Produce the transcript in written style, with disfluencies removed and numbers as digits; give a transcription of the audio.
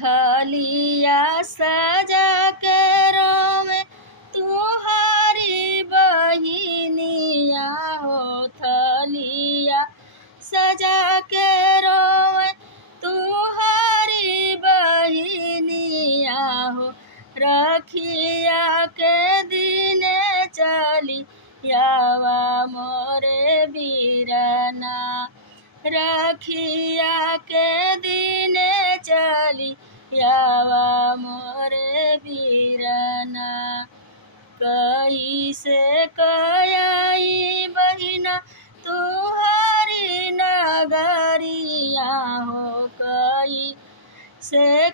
थलिया सजा के रोवे तुम्हारी बहिनिया हो। थलिया सजा के रोवे तुम्हारी बहिनिया हो। रखिया के दिन चली यावा मोरे बीरना। रखिया के दिन चली यावा मोरे बीरना। कैसे कयाई बहिना तुम्हारी नगरिया हो। कैसे